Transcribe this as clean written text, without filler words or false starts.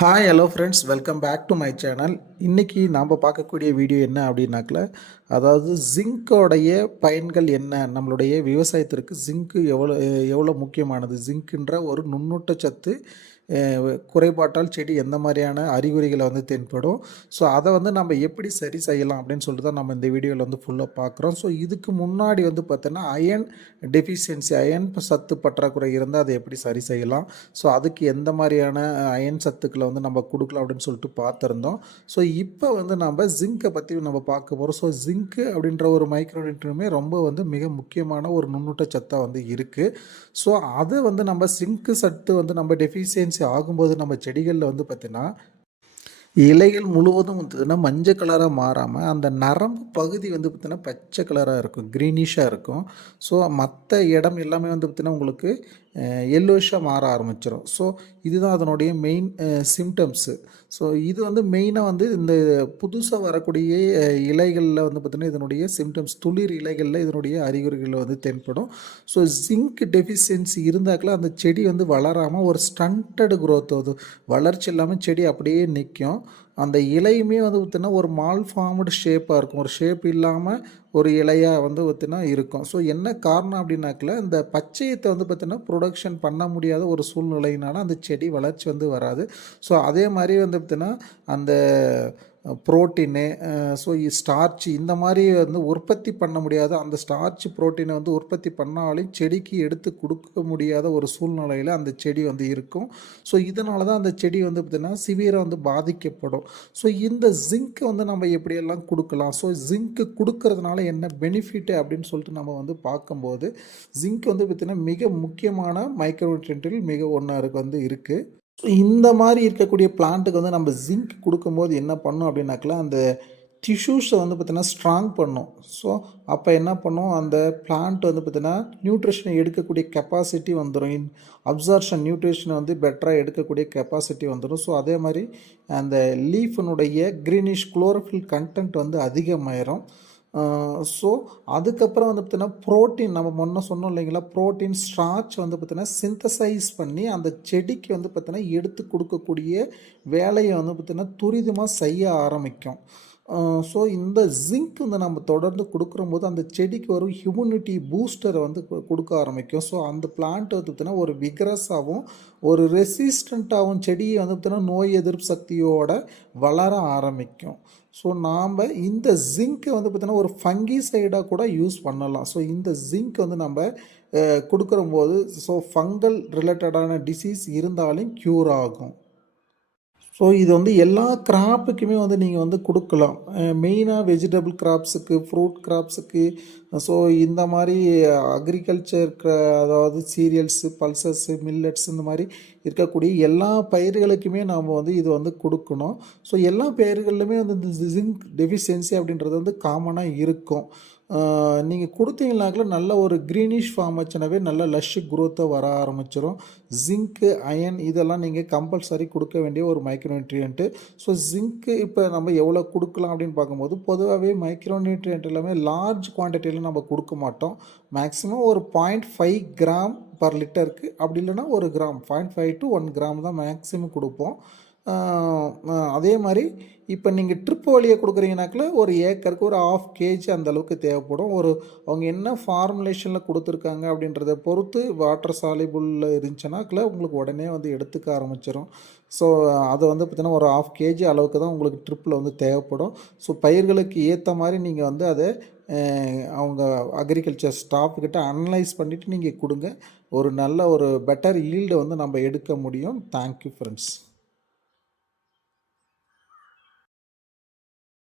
Hi hello friends, welcome back to my channel. இன்றைக்கி நாம் பார்க்கக்கூடிய வீடியோ என்ன அப்படின்னாக்கல, அதாவது ஜிங்கோடைய பயன்கள் என்ன, நம்மளுடைய விவசாயத்திற்கு ஜிங்க்கு எவ்வளோ எவ்வளோ முக்கியமானது, ஜிங்க்குன்ற ஒரு நுண்ணூட்டச்சத்து குறைபாட்டால் செடி எந்த மாதிரியான அறிகுறிகளை வந்து தென்படும். ஸோ அதை வந்து நம்ம எப்படி சரி செய்யலாம் அப்படின்னு சொல்லிட்டு தான் நம்ம இந்த வீடியோவில் வந்து ஃபுல்லாக பார்க்குறோம். ஸோ இதுக்கு முன்னாடி வந்து பார்த்தோன்னா அயன் டெஃபிஷியன்சி, அயன் சத்து பற்றாக்குறை இருந்தால் அதை எப்படி சரி செய்யலாம், ஸோ அதுக்கு எந்த மாதிரியான அயன் சத்துக்களை வந்து நம்ம கொடுக்கலாம் அப்படின்னு சொல்லிட்டு பார்த்துருந்தோம். ஸோ இப்போ வந்து நம்ம ஜிங்கை பற்றி நம்ம பார்க்க போகிறோம். ஸோ ஜிங்க்கு அப்படின்ற ஒரு மைக்ரோநியூட்ரியனுமே ரொம்ப வந்து மிக முக்கியமான ஒரு நுண்ணூட்ட சத்தாக வந்து இருக்குது. ஸோ அது வந்து நம்ம ஜிங்க்கு சத்து வந்து நம்ம டெஃபிஷியன்சி ஆகும்போது நம்ம செடிகளில் வந்து பார்த்திங்கன்னா இலைகள் முழுவதும் வந்துன்னா மஞ்சள் கலராக மாறாமல் அந்த நரம்பு பகுதி வந்து பார்த்திங்கன்னா பச்சை கலராக இருக்கும், க்ரீனிஷாக இருக்கும். ஸோ மற்ற இடம் எல்லாமே வந்து பார்த்திங்கன்னா உங்களுக்கு எல்லோஷாக மாற ஆரம்பிச்சிடும். ஸோ இதுதான் அதனுடைய மெயின் சிம்டம்ஸு. ஸோ இது வந்து மெயினாக வந்து இந்த புதுசாக வரக்கூடிய இலைகளில் வந்து பார்த்திங்கன்னா இதனுடைய சிம்டம்ஸ், துளிர் இலைகளில் இதனுடைய அறிகுறிகள் வந்து தென்படும். ஸோ ஜிங்க் டெஃபிஷியன்சி இருந்தாக்கில் அந்த செடி வந்து வளராமல் ஒரு ஸ்டண்டட் க்ரோத், அது வளர்ச்சி இல்லாமல் செடி அப்படியே நிற்கும். அந்த இலையுமே வந்து பார்த்திங்கன்னா ஒரு மால் ஃபார்ம்டு ஷேப்பாக இருக்கும், ஒரு ஷேப் இல்லாமல் ஒரு இலையாக வந்து பார்த்திங்கன்னா இருக்கும். ஸோ என்ன காரணம் அப்படின்னாக்கில் இந்த பச்சையத்தை வந்து பார்த்திங்கன்னா ப்ரொடக்ஷன் பண்ண முடியாத ஒரு சூழ்நிலையினால அந்த செடி வளர்ச்சி வந்து வராது. ஸோ அதே மாதிரி வந்து பார்த்திங்கன்னா அந்த புரோட்டீனு, ஸோ ஸ்டார்ச் இந்த மாதிரி வந்து உற்பத்தி பண்ண முடியாத அந்த ஸ்டார்ச் புரோட்டீனை வந்து உற்பத்தி பண்ணாலும் செடிக்கு எடுத்து கொடுக்க முடியாத ஒரு சூழ்நிலையில் அந்த செடி வந்து இருக்கும். ஸோ இதனால தான் அந்த செடி வந்து பார்த்திங்கன்னா சிவியராக வந்து பாதிக்கப்படும். ஸோ இந்த ஜிங்க்கை வந்து நம்ம எப்படியெல்லாம் கொடுக்கலாம், ஸோ ஜிங்க்கு கொடுக்கறதுனால என்ன பெனிஃபிட்டு அப்படின்னு சொல்லிட்டு நம்ம வந்து பார்க்கும்போது, ஜிங்க் வந்து பார்த்திங்கன்னா மிக முக்கியமான மைக்ரோநியூட்ரியன்ட்டில் மிக ஒன்றா வந்து இருக்குது. ஸோ இந்த மாதிரி இருக்கக்கூடிய பிளான்ட்டுக்கு வந்து நம்ம ஜிங்க் கொடுக்கும்போது என்ன பண்ணும் அப்படின்னாக்கல, அந்த டிஷ்யூஸை வந்து பார்த்திங்கன்னா ஸ்ட்ராங் பண்ணும். ஸோ அப்போ என்ன பண்ணும், அந்த பிளான்ட் வந்து பார்த்திங்கன்னா நியூட்ரிஷனை எடுக்கக்கூடிய கெப்பாசிட்டி வந்துடும், அப்சார்ப்ஷன் நியூட்ரிஷனை வந்து பெட்டராக எடுக்கக்கூடிய கெப்பாசிட்டி வந்துடும். ஸோ அதே மாதிரி அந்த லீஃபினுடைய க்ரீனிஷ் குளோரோஃபில் கண்டென்ட் வந்து அதிகமாயிரும். ஸோ அதுக்கப்புறம் வந்து பார்த்திங்கன்னா ப்ரோட்டீன், நம்ம முன்ன சொன்னோம் இல்லைங்களா, ப்ரோட்டீன் ஸ்டார்ச் வந்து பார்த்திங்கன்னா சிந்தசைஸ் பண்ணி அந்த செடிக்கு வந்து பார்த்திங்கன்னா எடுத்து கொடுக்கக்கூடிய வேலையை வந்து பார்த்திங்கன்னா துரிதமாக செய்ய ஆரம்பிக்கும். ஸோ இந்த ஜிங்க் வந்து நம்ம தொடர்ந்து கொடுக்குறம்போது அந்த செடிக்கு ஒரு ஹியூமினிட்டி பூஸ்டரை வந்து கொடுக்க ஆரம்பிக்கும். ஸோ அந்த பிளான்ட் வந்து பார்த்திங்கன்னா ஒரு விக்ரஸாகவும் ஒரு ரெசிஸ்டண்ட்டாகவும் செடியை வந்து பார்த்திங்கன்னா நோய் எதிர்ப்பு சக்தியோடு வளர ஆரம்பிக்கும். ஸோ நாம் இந்த ஜிங்க்கை வந்து பார்த்திங்கன்னா ஒரு ஃபங்கிசைடாக கூட யூஸ் பண்ணலாம். ஸோ இந்த ஜிங்க் வந்து நம்ம கொடுக்குறம்போது ஸோ ஃபங்கல் ரிலேட்டடான டிசீஸ் இருந்தாலும் க்யூர் ஆகும். ஸோ இது வந்து எல்லா கிராப்புக்குமே வந்து நீங்கள் வந்து கொடுக்கலாம். மெயினாக வெஜிடபிள் கிராப்ஸுக்கு, ஃப்ரூட் கிராப்ஸுக்கு, ஸோ இந்த மாதிரி அக்ரிகல்ச்சர் அதாவது சீரியல்ஸு, பல்சஸ்ஸு, மில்லட்ஸ் இந்த மாதிரி இருக்கக்கூடிய எல்லா பயிர்களுக்குமே நாம் வந்து இது வந்து கொடுக்கணும். ஸோ எல்லா பயிர்கள்லையுமே வந்து இந்த ஜிங்க் டெஃபிஷியன்சி அப்படின்றது வந்து காமனாக இருக்கும். நீங்கள் கொடுத்தீங்கனாக்கில் நல்ல ஒரு க்ரீனிஷ் ஃபார்ம் வச்சுனாவே நல்ல லஷ் குரோத்தை வர ஆரம்பிச்சிடும். ஜிங்க்கு, அயன் இதெல்லாம் நீங்கள் கம்பல்சரி கொடுக்க வேண்டிய ஒரு மைக்ரோநியூட்ரியன்ட்டு. ஸோ ஜிங்க்கு இப்போ நம்ம எவ்வளோ கொடுக்கலாம் அப்படின்னு பார்க்கும்போது, பொதுவாகவே மைக்ரோநியூட்ரியன்ட் எல்லாமே லார்ஜ் குவான்டிட்டியில் நம்ம கொடுக்க மாட்டோம். மேக்ஸிமம் ஒரு 0.5 கிராம் பர் லிட்டருக்கு, அப்படி இல்லைன்னா 1 கிராம், 0.5 to 1 கிராம் தான் மேக்ஸிமம் கொடுப்போம். அதே மாதிரி இப்போ நீங்கள் ட்ரிப் வழியாக கொடுக்குறீங்கனாக்கில் ஒரு ஏக்கருக்கு ஒரு 1/2 kg அந்தளவுக்கு தேவைப்படும். அவங்க என்ன ஃபார்முலேஷனில் கொடுத்துருக்காங்க அப்படின்றத பொறுத்து வாட்டர் சாலிபுளில் இருந்துச்சுனாக்கில் உங்களுக்கு உடனே வந்து எடுத்துக்க ஆரம்பிச்சிடும். ஸோ அதை வந்து பார்த்திங்கன்னா ஒரு 1/2 kg அளவுக்கு தான் உங்களுக்கு ட்ரிப்பில் வந்து தேவைப்படும். ஸோ பயிர்களுக்கு ஏற்ற மாதிரி நீங்கள் வந்து அதை அவங்க அக்ரிகல்ச்சர் ஸ்டாஃப்கிட்ட அனலைஸ் பண்ணிவிட்டு நீங்கள் கொடுங்க. ஒரு நல்ல ஒரு பெட்டர் ஈல்டை வந்து நம்ம எடுக்க முடியும். Thank you friends.